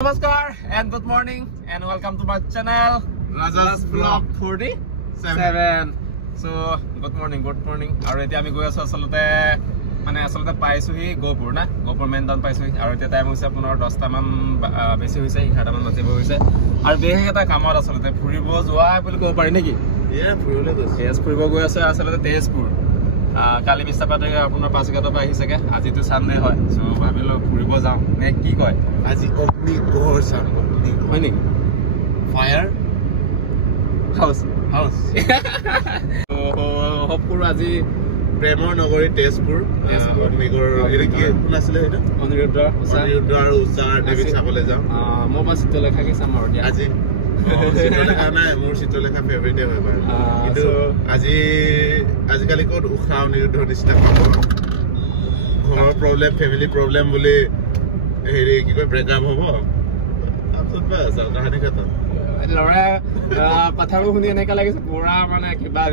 Namaskar and good morning and welcome to my channel Raja's Vlog 47. So good morning. Aru etia ami goi asu asalate paisu hi Gopur na Gopur main down paisu aru etia time hoise apunar 10 ta man beshi hoise 11 man bajibo hoise aru behe eta kamor asalate phuribo joa boli ko pari neki phuribole goise yes phuribo goi asu asalate Tezpur কালি মিষ্টাপাতে আপোনাৰ পাঁচগেটৰ পৰা আহিছেগে আজিটো Sunday হয় so ভাবিলো ফুৰিব যাও নে কি কয় আজি অগ্নিগড় চাম হয় নেকি ফায়াৰ হাউস হপপুৰ আজি প্ৰেমৰ নগৰী তেজপুৰ অগ্নিগড় এৰি কি কোন আছিলে এটা অনিৰুদ্ধ আৰু উষাৰ দেৱী চাবলৈ যাম মই পাছ চিত্ৰলেখাকে চাম আৰু দিয়া আজি চিত্ৰলেখা নাই মোৰ চিত্ৰলেখা ফেভাৰিটে হয় বাৰু কিন্তু আজিকালি ক'ত উষা অনিৰুদ্ধৰ নিচিনা ঘৰৰ প্ৰব্লেম ফেমিলি প্ৰব্লেম বুলি হেৰি কি কয় ব্ৰেকআপ হ'ব তাৰপিছত বাছ আৰু কাহিনী খতম লৰা কথাবোৰ শুনি এনেকা লাগিছে পুৰা মানে কিবা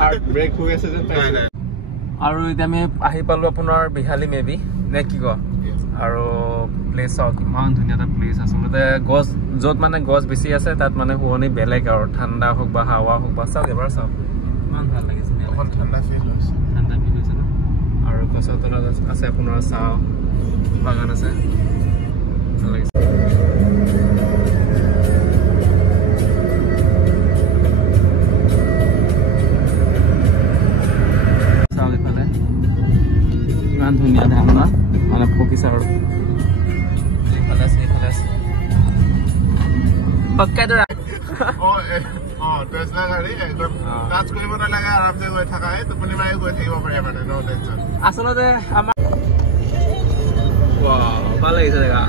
হাৰ্ট ব্ৰেক হৈ আছে যেন পাইছে আৰু এতিয়া আমি আহি পালো আপোনাৰ বিহালী মেবি নে কি কয় আৰু প্লেচ হওক ইমান ধুনীয়া এটা প্লেচ আচলতে গছ য'ত মানে গছ বেছি আছে তাত মানে শুৱনি বেলেগ আৰু ঠাণ্ডা হওক বা হাৱা হওক বা চাওক এবাৰ চাওক ইমান ভাল লাগিছে অকণ ঠাণ্ডা ফিল হৈছে ন আৰু গছৰ তলত আছে আপোনাৰ চাহ বাগান আছে ভাল লাগিছে চাওক ইফালে ইমান ধুনীয়া ধান ন মানে পকিছে আৰু এইফালে আছে পক্কাইদৰা টেসলা গাড়ী একদম টাচ কৰিব নালাগে আৰামছে গৈ থাকা টোপনি মাৰি গৈ থাকিব পাৰে মানে নো টেনচন আচলতে আমাৰ ভাল লাগিছে জেগা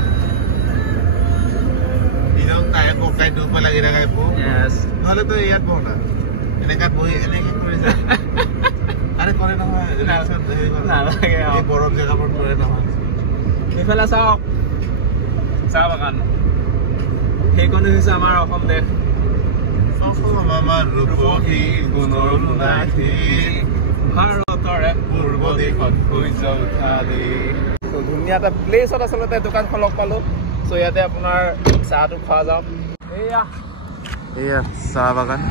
নিজক তাই ককাই দুখ লাগি থাকে নহ'লে তো ইয়াত বহ না এনেকাত বহি এনেকে কৰিছে আৰে কৰে নহয় নালাগে বৰফ জেগাবোৰ কৰে নহয় এইফালে চাওক চাহ বাগান সেইখনে হৈছে আমাৰ অসম দেশ ভাৰতৰে পূৰ্ব দিশত সূৰ্য উঠা দেশ ধুনীয়া এটা প্লেচত আচলতে দোকানখন লগ পালো চ' ইয়াতে আপোনাৰ চাহটো খোৱা যাওক এয়া চাহ বাগান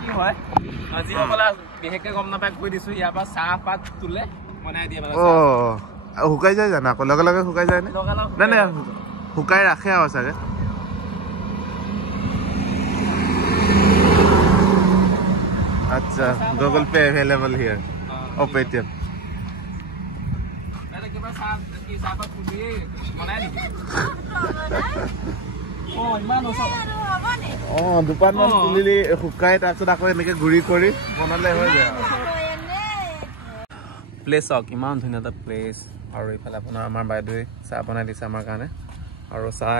কি হয় যিসকলে বিশেষকে গম নাপায় কৈ দিছো ইয়াৰ পৰা চাহপাত তোলে বনাই দিয়ে মানে শুকাই যায় জানো আকৌ লগে লগে শুকাই যায় নে নাই শুকাই ৰাখে আৰু চাগে আচ্ছা গুগল পে এভেইলেবল হিয়াৰ অ পেটিএম দুপানমান তুলিলি শুকাই তাৰপিছত আকৌ এনেকে গুৰি কৰি বনালে হৈ যায় প্লেচ হওক ইমান ধুনীয়া এটা প্লেচ আৰু এইফালে আপোনাৰ আমাৰ বাইদেৱে চাহ বনাই দিছে আমাৰ কাৰণে আৰু চাহ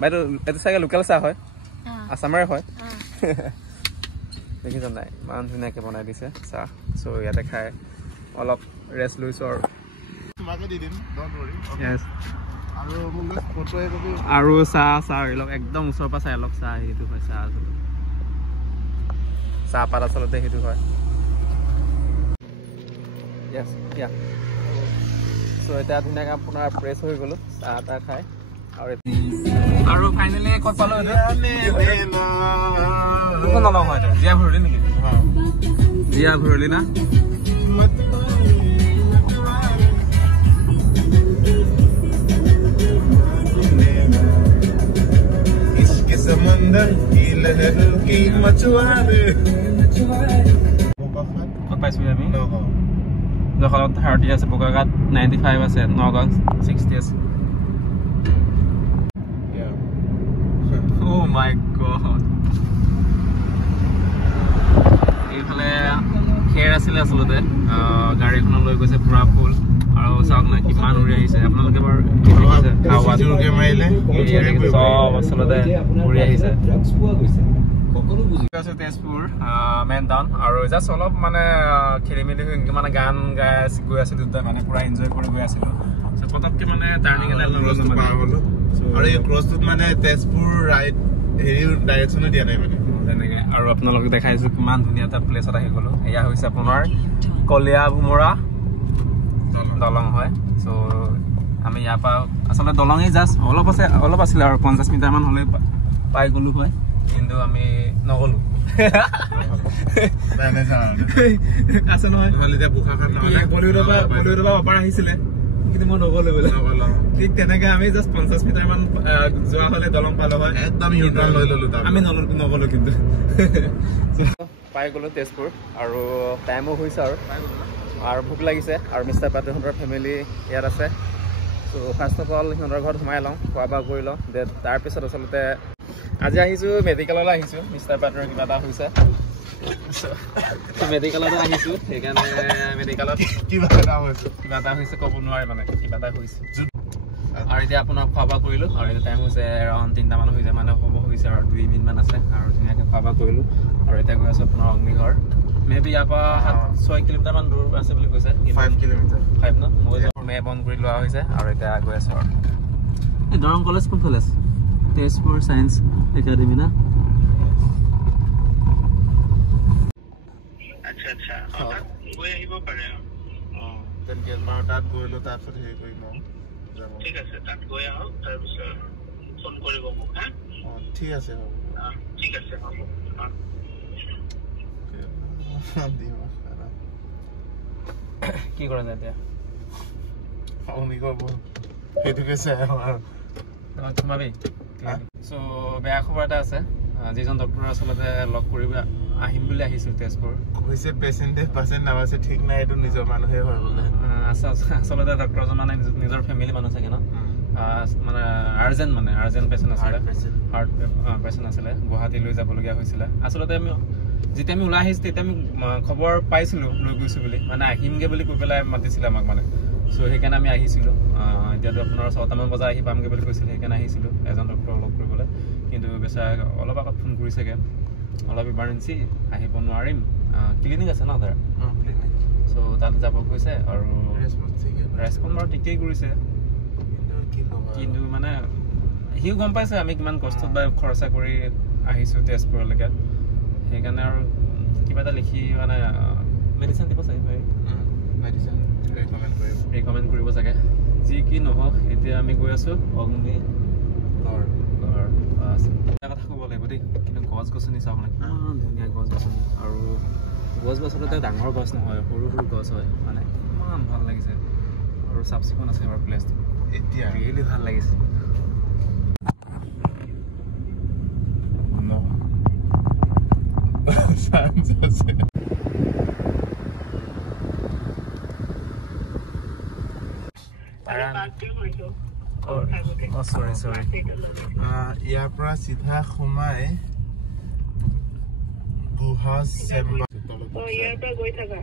বাইদেউ এইটো চাগে লোকেল চাহ হয় আছামৰে হয় দেখিছ নাই ইমান ধুনীয়াকৈ বনাই দিছে চাহ চ' ইয়াতে খাই অলপ ৰেষ্ট লৈছোঁ আৰু চাহ লওক একদম ওচৰৰ পৰা চাই লওক চাহ সেইটো হয় চাহপাত আচলতে সেইটো হয় চ' এতিয়া ধুনীয়াকৈ আপোনাৰ ফ্ৰেছ হৈ গ'লো চাহ তাহ খাই আৰু ফাইনেলি ক'ত পালোঁ হয় জীয়া ভৰলি নেকি জীয়া ভৰলি না ক'ত পাইছোঁ আমি দখলত 30 আছে বোকাঘাট 95 আছে নগাঁও 60 আছে Oh my god এইফালে খেৰ আছিলে আচলতে গাড়ীখনত লৈ গৈছে পুৰা ফুল আৰু চাওক না কিমান উৰি আহিছে আপোনালোকে বাৰু চব আচলতে উৰি আহিছে তেজপুৰ মেইন টাউন আৰু জাষ্ট অলপ মানে খেলি মেলি মানে গান গাই গৈ আছিলো মানে পুৰা এনজয় কৰি গৈ আছিলো পটককে মানে টাৰ্ণিং এটা আৰু এই ক্ৰছটোত মানে তেজপুৰ ৰাইট হেৰি ডাইৰেকশ্যনো দিয়া নাই মানে তেনেকে আৰু আপোনালোকে দেখাইছো কিমান ধুনীয়া এটা প্লেচত আহি গ'লো এয়া হৈছে আপোনাৰ কলিয়া ভোমৰা দলং হয় চ' আমি ইয়াৰ পৰা আচলতে দলঙেই জাষ্ট অলপ আছিলে আৰু 50 মিটাৰমান হ'লে পাই গ'লো হয় কিন্তু আমি নগ'লো আছে নহয় বলিউডৰ পৰা অপাৰ আহিছিলে কিন্তু মই নগ'লো বোলে ঠিক তেনেকে আমি জাষ্ট 50 মিটাৰমান যোৱা হ'লে দলং পালো হয় একদম ইউটাৰ্ণ লৈ ল'লো আমি নগ'লো কিন্তু পাই গ'লো তেজপুৰ আৰু টাইমো হৈছে আৰু ভোক লাগিছে আৰু মিষ্টাৰ পাত্ৰহঁতৰ ফেমিলি ইয়াত আছে চ' ফাৰ্ষ্ট অফ অল সিহঁতৰ ঘৰত সোমাই লওঁ খোৱা বোৱা কৰি লওঁ দেন তাৰপিছত আচলতে আজি আহিছোঁ মেডিকেললৈ আহিছোঁ মিষ্টাৰ পাত্ৰৰ কিবা এটা হৈছে মেডিকেলতে আহিছোঁ সেইকাৰণে মেডিকেলত কিবা এটা হৈছে ক'ব নোৱাৰে মানে কিবা এটা হৈছে আৰু এতিয়া আপোনাৰ খোৱা বোৱা কৰিলোঁ আৰু এতিয়া টাইম হৈছে এৰাউণ্ড 3টামান হৈ যায় মানে হ'ব হৈছে আৰু 2 দিনমান আছে আৰু ধুনীয়াকৈ খোৱা বোৱা কৰিলোঁ আৰু এতিয়া গৈ আছোঁ আপোনাৰ অগ্নিগড় মেবি ইয়াৰ পৰা 6 কিলোমিটাৰমান দূৰ আছে বুলি কৈছে 5 কিলোমিটাৰ 5 ন মই মে বন্ধ কৰি লোৱা হৈছে আৰু এতিয়া গৈ আছোঁ আৰু এই দৰং কলেজ কোনফালে আছে তেজপুৰ চায়েন্স একাডেমি না গৈ আহিব পাৰে তেনেকৈ বাৰু তাত গৈলোঁ তাৰপিছত হেৰি কৰিম আৰু ঠিক আছে তাত গৈ আহক তাৰপিছত ফোন কৰিব মোক হা ঠিক আছে হ'ব ঠিক আছে হ'ব কি কৰা যায় এতিয়া সেইটোকে চাই আৰু সোমাবি চ' বেয়া খবৰ এটা আছে যিজন ডক্টৰ আচলতে লগ কৰিব আহিম বুলি আহিছিল তেজপুৰ কৈছে পেচেণ্ট নাবাছে ঠিক নাই এইটো নিজৰ মানুহে হয় বোলে আচলতে ডক্টৰজন মানে নিজৰ ফেমিলি মানুহ চাগে ন মানে আৰ্জেণ্ট পেচেণ্ট আছিলে হাৰ্ট পেচেণ্ট আছিলে গুৱাহাটী লৈ যাবলগীয়া হৈছিলে আচলতে যেতিয়া আমি ওলাই আহিছোঁ তেতিয়া আমি খবৰ পাইছিলোঁ লৈ গৈছোঁ বুলি মানে আহিমগৈ বুলি কৈ পেলাই মাতিছিলে আমাক মানে চ' সেইকাৰণে আমি আহিছিলোঁ এতিয়াতো আপোনাৰ 6টামান বজাত আহি পামগৈ বুলি কৈছিলে সেইকাৰণে আহিছিলোঁ এজন ডক্টৰক লগ কৰিবলৈ কিন্তু বেচাৰা অলপ আগত ফোন কৰিছেগৈ অলপ ইমাৰ্জেঞ্চি আহিব নোৱাৰিম ক্লিনিক আছে ন তাৰ চ' তাত যাব কৈছে আৰু ৰেচপন্স বাৰু ঠিকেই কৰিছে কিন্তু মানে সিও গম পাইছে আমি কিমান কষ্টত বা খৰচা কৰি আহিছোঁ তেজপুৰলৈকে সেইকাৰণে আৰু কিবা এটা লিখি মানে মেডিচিন দিব চাগে মেডিচিন ৰিকমেণ্ড কৰিব চাগে যি কি নহওক এতিয়া আমি গৈ আছোঁ অগ্নিগড় কথা ক'ব লাগিব দেই কিন্তু গছ গছনি চাওক মানে ইমান ধুনীয়া গছ গছনি আৰু গছ আচলতে ডাঙৰ গছ নহয় সৰু গছ হয় মানে ইমান ভাল লাগিছে আৰু চাফ চিকুণ আছে আমাৰ প্লেচটো এতিয়া ৰিয়েলি ভাল লাগিছে ইয়াৰ পৰা চিধা সোমাই গুহা চেম্বাৰ ইয়াৰ পৰা গৈ থাকা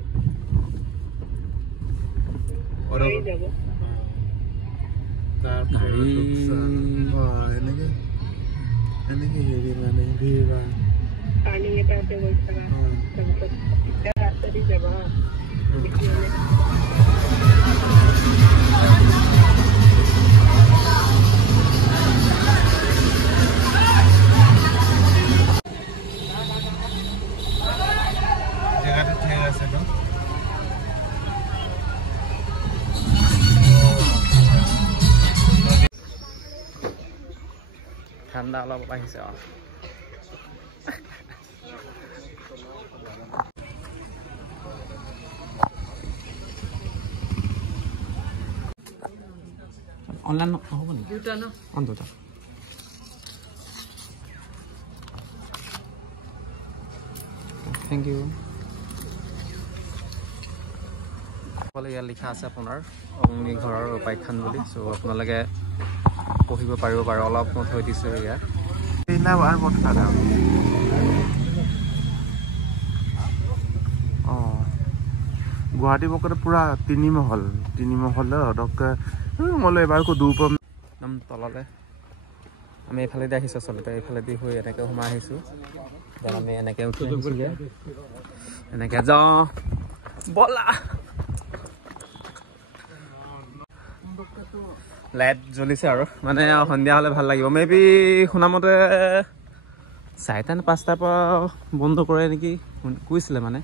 এনেকে হেৰি মানে ভিৰ টাৰ্ণিং এটা আছে গৈ থাকা তাৰপিছত ৰাস্তা দি যাবা জেগাটো ঠিক আছে ন ঠাণ্ডা অলপ আহিছে আৰু অনলাইন হ'ব নেকি দুটা ন দুটা থেংক ইউ ইয়াত লিখা আছে আপোনাৰ অগ্নিগড়ৰ উপাখ্যান বুলি চ' আপোনালোকে পঢ়িব পাৰিব পাৰে অলপ মই থৈ দিছোঁ ইয়াত গুৱাহাটী পকতে পুৰা তিনিমহল মই এবাৰ একদম তলতে আমি এইফালেদি আহিছোঁ আচলতে এইফালেদি হৈ এনেকৈ সোমাই আহিছোঁ আমি এনেকৈ উঠি আহিছোঁগৈ এনেকৈ যাওঁ ব'লা লাইট জ্বলিছে আৰু মানে সন্ধিয়া হ'লে ভাল লাগিব মেবি শুনামতে 4টা নে 5টাৰ পৰা বন্ধ কৰে নেকি কৈছিলে মানে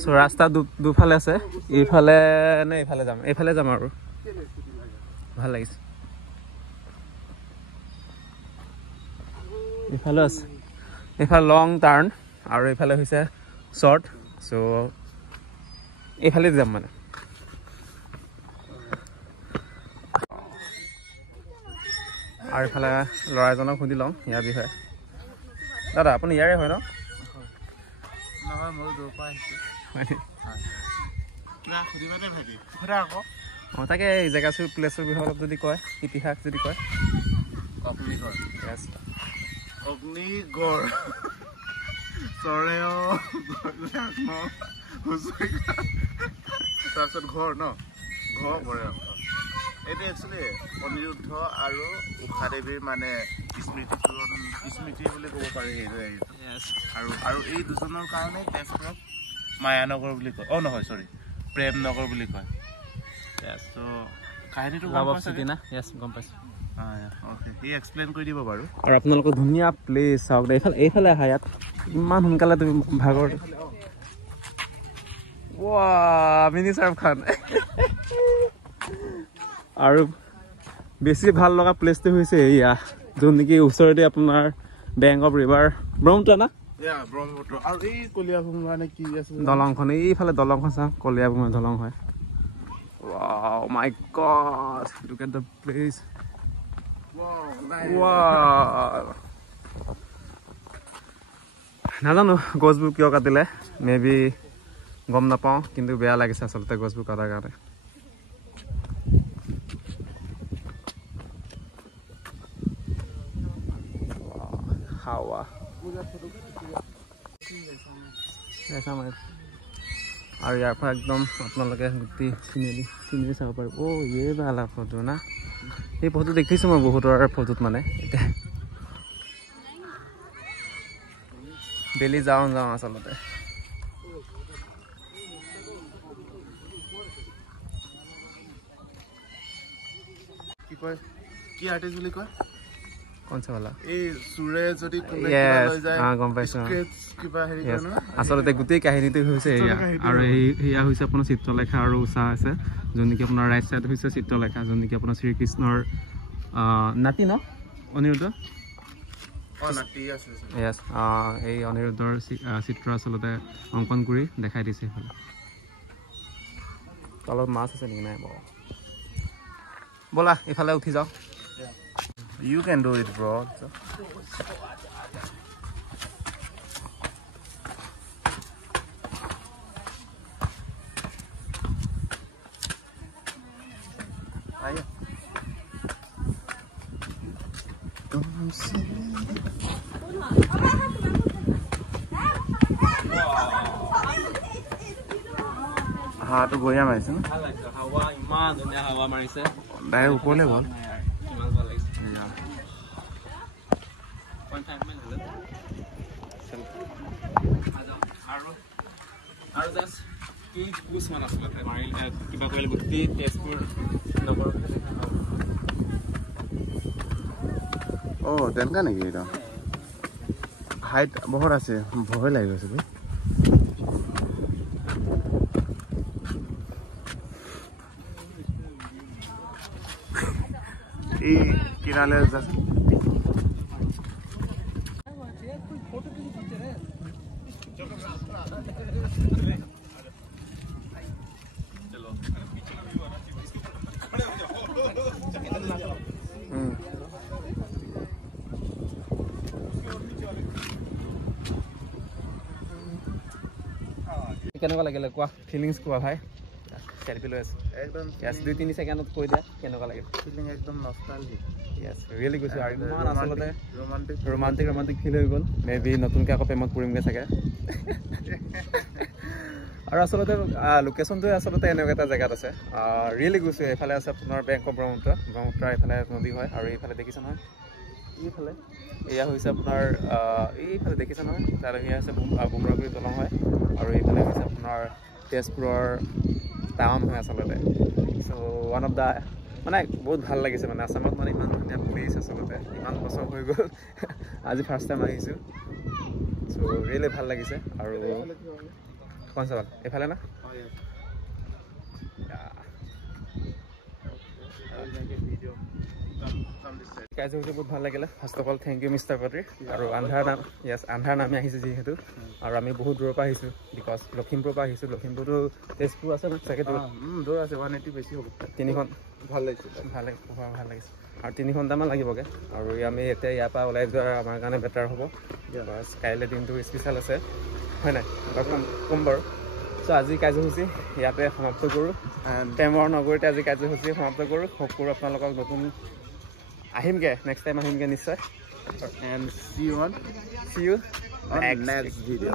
সো ৰাস্তা দুফালে আছে এইফালে নে এইফালে যাম আৰু ভাল লাগিছে এইফালে আছে এইফালে লং টাৰ্ণ আৰু এইফালে হৈছে শৰ্ট সো এইফালে যাম মানে আৰু এইফালে ল'ৰা এজনক সুধি লওঁ ইয়াৰ বিষয়ে দাদা আপুনি ইয়াৰে হয় ন নহয় মই দূৰৰ পৰা আহিছোঁ কিবা সুধিবানে ভাইটি সুধা আকৌ অঁ তাকে এই জেগা প্লেচৰ বিষয়ে অলপ যদি কয় ইতিহাস যদি কয় অগ্নিগড় য়েছ অগ্নিগড় চৰেও তাৰপিছত ঘৰ ন ঘৰ কৰে এইটো একচুৱেলি অনিৰুদ্ধ আৰু ঊষাদেৱীৰ মানে স্মৃতি বুলি ক'ব পাৰি সেইটোৱে আৰু এই দুজনৰ কাৰণে তেজপুৰক মায়ানগৰ বুলি কয় নহয় চৰি প্ৰেম নগৰ বুলি কয় ত' কাহিনীটো গম পাইছোঁ সি এক্সপ্লেইন কৰি দিব বাৰু আৰু আপোনালোকৰ ধুনীয়া প্লেচ চাওক এইফালে আহা ইয়াত ইমান সোনকালে তুমি ভাগৰ মিনি শ্বাহৰুখ খান আৰু বেছি ভাল লগা প্লেচটো হৈছে এয়া যোন নেকি ওচৰতে আপোনাৰ বেংক অফ ৰিভাৰ ব্ৰহ্মপুত্ৰ না ব্ৰহ্মপুত্ৰ আৰু এই কলিয়াভোমোৰা নে কি আছে দলংখন এইফালে দলংখন চাওঁ কলিয়াভোমোৰা দলং হয় Wow, my God! Look at the place. Wow! নাজানো গছবোৰ কিয় কাটিলে মেবি গম নাপাওঁ কিন্তু বেয়া লাগিছে আচলতে গছবোৰ কটাৰ কাৰণে হাৱা আৰু ইয়াৰ পৰা একদম আপোনালোকে গোটেই চিনেৰি চাব পাৰিব এই ভাল ফটো না এই ফটো দেখিছোঁ মই বহুতৰ ফটোত মানে এতিয়া ডেইলি যাওঁ আচলতে কি কয় কি আৰ্টিষ্ট বুলি কয় আচলতে গোটেই কাহিনীটো হৈছে এয়া আৰু এয়া হৈছে আপোনাৰ চিত্ৰলেখা আৰু উষা আছে যোন নেকি আপোনাৰ ৰাইট চাইড হৈছে চিত্ৰলেখা যোন নেকি আপোনাৰ শ্ৰীকৃষ্ণৰ নাতি ন অনিৰুদ্ধ এই অনিৰুদ্ধৰ চিত্ৰ আচলতে অংকন কৰি দেখাই দিছে সেইফালে তলত মাছ আছে নেকি নাই ব'লা এইফালে উঠি যাওঁ You can do it, bro. হাৱাটো বঢ়িয়া মাৰিছে ন হাৱা ইমান ধুনীয়া হাৱা মাৰিছে ডাইৰেক্ট ওপৰলৈ গ'ল তেনেকা নেকি এটা হাইট বহুত আছে ভয় লাগি গৈছে এই কিনালে যাচ্ছে কেনেকুৱা লাগিলে কোৱা ফিলিংছ কোৱা ভাই সেলফি লৈ আছে একদম 2-3 সেকেন্ডত কৈ দিয়া কেনেকুৱা লাগে ফিলিং একদম নষ্টালজিক ইয়েস ৰিয়েলি গৈছে আৰু ইমান আচলতে ৰোমান্টিক ফিল হৈ গ'ল মেবি নতুনকৈ আকৌ প্ৰেমত পৰিমগৈ চাগে আৰু আচলতে লোকেশ্যনটো আচলতে এনেকুৱা এটা জেগাত আছে ৰিয়েলি গৈছে এইফালে আছে আপোনাৰ বেংক অফ ব্ৰহ্মপুত্ৰ এইফালে নদী হয় আৰু এইফালে দেখিছে নহয় এইফালে এয়া হৈছে আপোনাৰ এইফালে দেখিছে নহয় তাৰ এয়া আছে বুমৰাগুৰি দলং হয় আৰু এইফালে হৈছে আপোনাৰ তেজপুৰৰ টাউন হয় আচলতে চ' ওৱান অফ দ্য মানে বহুত ভাল লাগিছে মানে আসামত মানে ইমান ধুনীয়া প্লেচ আচলতে ইমান বছৰ হৈ গ'ল আজি ফাৰ্ষ্ট টাইম আহিছোঁ চ' ৰিয়েলি ভাল লাগিছে আৰু कौन सा वाला एफाले ना কাইজ হৈছে বহুত ভাল লাগিলে first of all thank you mister Patri আৰু আন্ধাৰ নাম য়েছ আন্ধাৰ নামে আহিছোঁ যিহেতু আৰু আমি বহুত দূৰৰ পৰা আহিছোঁ বিকজ লখিমপুৰৰ পৰা আহিছোঁ লখিমপুৰটো তেজপুৰ আছে ন চাগে দূৰ আছে 180 বেছি হ'ব 3খন ভাল লাগিছে ভাল লাগিছে আৰু 3 ঘণ্টামান লাগিবগৈ আৰু আমি এতিয়া ইয়াৰ পৰা ওলাই যোৱাৰ আমাৰ কাৰণে বেটাৰ হ'ব বাছ কাইলৈ দিনটো স্পেচিয়েল আছে হয় নাই কম বাৰু চ' আজি কাৰ্যসূচী ইয়াতে সমাপ্ত কৰোঁ প্ৰেমৰ নগৰীতে আজি কাৰ্যসূচী সমাপ্ত কৰোঁ হোপ কৰোঁ আপোনালোকক নতুন আহিমগে নেক্সট টাইম আহিমগে নিশ্চয় and see you on next video